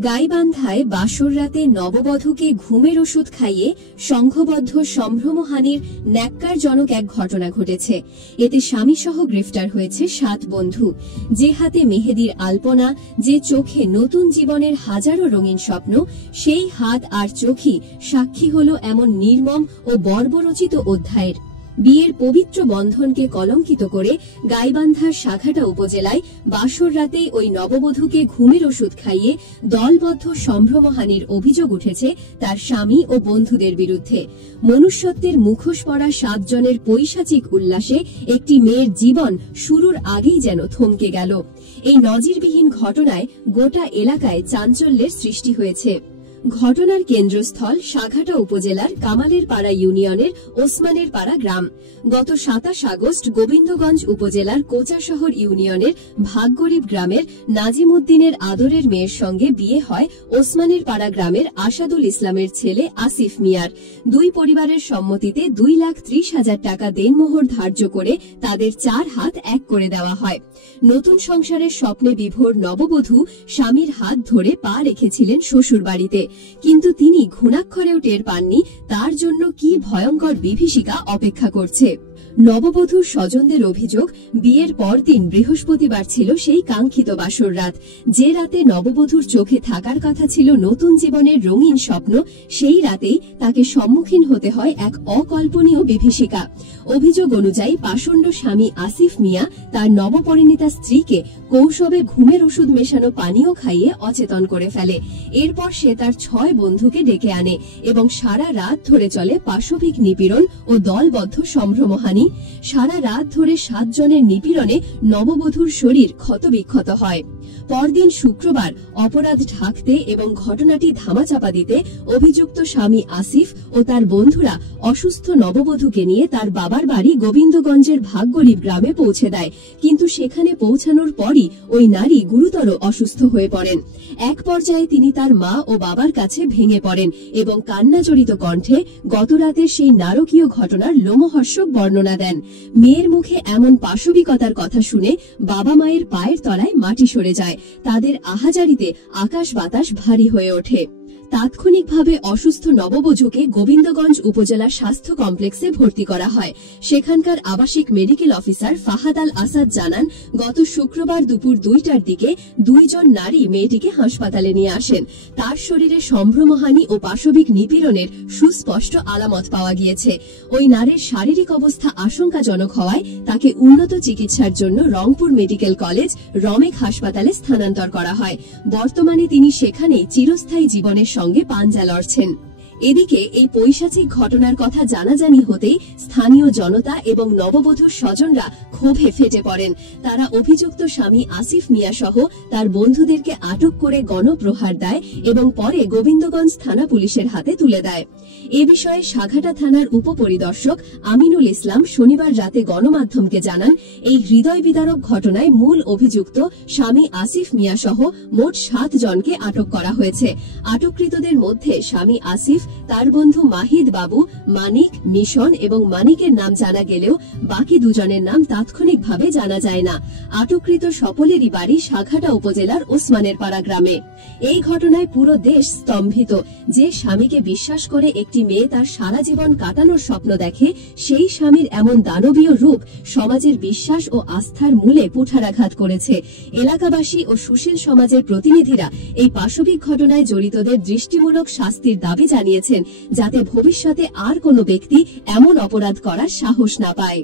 গাইবান্ধায় বাসর রাতে নববধূকে ঘুমের ওষুধ খাইয়ে সংঘবদ্ধ সম্ভ্রমহানির ন্যাক্কারজনক এক ঘটনা ঘটেছে। এতে স্বামীসহ গ্রেফতার হয়েছে 7 বন্ধু। যে হাতে মেহেদির আলপনা, যে চোখে নতুন জীবনের হাজারো রঙিন স্বপ্ন, সেই হাত আর চোখই সাক্ষী হল এমন নির্মম ও বর্বরচিত অধ্যায়ের। বিয়ের পবিত্র বন্ধনকে কলঙ্কিত করে গাইবান্ধার সাঘাটা উপজেলায় বাসর রাতেই ওই নববধূকে ঘুমের ওষুধ খাইয়ে দলবদ্ধ সম্ভ্রমহানির অভিযোগ উঠেছে তার স্বামী ও বন্ধুদের বিরুদ্ধে। মনুষ্যত্বের মুখোশ পরা 7 জনের পৈশাচিক উল্লাসে একটি মেয়ের জীবন শুরুর আগেই যেন থমকে গেল। এই নজিরবিহীন ঘটনায় গোটা এলাকায় চাঞ্চল্যের সৃষ্টি হয়েছে। ঘটনার কেন্দ্রস্থল সাঘাটা উপজেলার কামালের পাড়া ইউনিয়নের ওসমানের পাড়া গ্রাম। গত 27 আগস্ট গোবিন্দগঞ্জ উপজেলার কোচাশহর ইউনিয়নের ভাগগরিব গ্রামের নাজিম উদ্দিনের আদরের মেয়ের সঙ্গে বিয়ে হয় ওসমানের পাড়া গ্রামের আসাদুল ইসলামের ছেলে আসিফ মিয়ার। দুই পরিবারের সম্মতিতে 2,30,000 টাকা দেনমোহর ধার্য করে তাদের 4 হাত এক করে দেওয়া হয়। নতুন সংসারের স্বপ্নে বিভোর নববধূ স্বামীর হাত ধরে পা রেখেছিলেন শ্বশুর বাড়িতে, কিন্তু তিনি ঘুণাক্ষরেও টের পাননি তার জন্য কি ভয়ঙ্কর বিভীষিকা অপেক্ষা করছে। নববধূর স্বজনদের অভিযোগ, বিয়ের পরদিন বৃহস্পতিবার ছিল সেই কাঙ্ক্ষিত বাসর রাত। যে রাতে নববধূর চোখে থাকার কথা ছিল নতুন জীবনের রঙিন স্বপ্ন, সেই রাতেই তাকে সম্মুখীন হতে হয় এক অকল্পনীয় বিভীষিকা। অভিযোগ অনুযায়ী পাষণ্ড স্বামী আসিফ মিয়া তার নবপরিণীতা স্ত্রীকে কৌশবে ঘুমের ওষুধ মেশানো পানীয় খাইয়ে অচেতন করে ফেলে। এরপর সে তার 6 বন্ধুকে ডেকে আনে এবং সারা রাত ধরে চলে পাশবিক নিপীড়ন ও দলবদ্ধ সম্ভ্রমহানি। সারা রাত ধরে 7 জনের নিপীড়নে নববধূর শরীর ক্ষতবিক্ষত হয়। পরদিন শুক্রবার অপরাধ ঢাকতে এবং ঘটনাটি ধামাচাপা দিতে অভিযুক্ত স্বামী আসিফ ও তার বন্ধুরা অসুস্থ নববধূকে নিয়ে তার বাবার বাড়ি গোবিন্দগঞ্জের ভাগগরিব গ্রামে পৌঁছে দেয়। কিন্তু সেখানে পৌঁছানোর পরই ওই নারী গুরুতর অসুস্থ হয়ে পড়েন। এক পর্যায়ে তিনি তার মা ও বাবার কাছে ভেঙে পড়েন এবং কান্নাজড়িত কণ্ঠে গতরাতের সেই নারকীয় ঘটনার লোমহর্ষক বর্ণনা দেন। মেয়ের মুখে এমন পাশবিকতার কথা শুনে বাবা মায়ের পায়ের তলায় মাটি সরে যায়। তাদের আহাজারিতে আকাশ বাতাস ভারী হয়ে ওঠে। তাৎক্ষণিকভাবে অসুস্থ নববধূকে গোবিন্দগঞ্জ উপজেলা স্বাস্থ্য কমপ্লেক্সে ভর্তি করা হয়। সেখানকার আবাসিক মেডিকেল অফিসার ফাহাদ আল আসাদ জানান, গত শুক্রবার দুপুর 2টার দিকে 2 জন নারী মেয়েটিকে হাসপাতালে নিয়ে আসেন। তার শরীরে সম্ভ্রমহানি ও পাশবিক নিপীড়নের সুস্পষ্ট আলামত পাওয়া গিয়েছে। ওই নারীর শারীরিক অবস্থা আশঙ্কাজনক হওয়ায় তাকে উন্নত চিকিৎসার জন্য রংপুর মেডিকেল কলেজ রমেক হাসপাতালে স্থানান্তর করা হয়। বর্তমানে তিনি সেখানেই চিরস্থায়ী জীবনের সঙ্গে পাঞ্জা লড়ছেন। এদিকে এই পৈশাচিক ঘটনার কথা জানাজানি হতেই স্থানীয় জনতা এবং নববধূর স্বজনরা ক্ষোভে ফেটে পড়েন। তারা অভিযুক্ত স্বামী আসিফ মিয়া সহ তার বন্ধুদেরকে আটক করে গণপ্রহার দেয় এবং পরে গোবিন্দগঞ্জ থানা পুলিশের হাতে তুলে দেয়। এ বিষয়ে সাঘাটা থানার উপপরিদর্শক আমিনুল ইসলাম শনিবার রাতে গণমাধ্যমকে জানান, এই হৃদয় বিদারক ঘটনায় মূল অভিযুক্ত স্বামী আসিফ মিয়া সহ মোট 7 জনকে আটক করা হয়েছে। আটককৃতদের মধ্যে স্বামী আসিফ, তার বন্ধু মাহিদ বাবু, মানিক, মিশন এবং মানিকের নাম জানা গেলেও বাকি 2 জনের নাম তাৎক্ষণিকভাবে জানা যায় না। আটককৃত সকলেরই বাড়ি সাঘাটা উপজেলার ওসমানের পাড়া গ্রামে। এই ঘটনায় পুরো দেশ স্তম্ভিত। যে স্বামীকে বিশ্বাস করে একটি মেয়ে তার সারা জীবন কাটানোর স্বপ্ন দেখে, সেই স্বামীর এমন দানবীয় রূপ সমাজের বিশ্বাস ও আস্থার মূলে কুঠারাঘাত করেছে। এলাকাবাসী ও সুশীল সমাজের প্রতিনিধিরা এই পাশবিক ঘটনায় জড়িতদের দৃষ্টিমূলক শাস্তির দাবি জানিয়েছেন, যাতে ভবিষ্যতে আর কোনো ব্যক্তি এমন অপরাধ করার সাহস না পায়।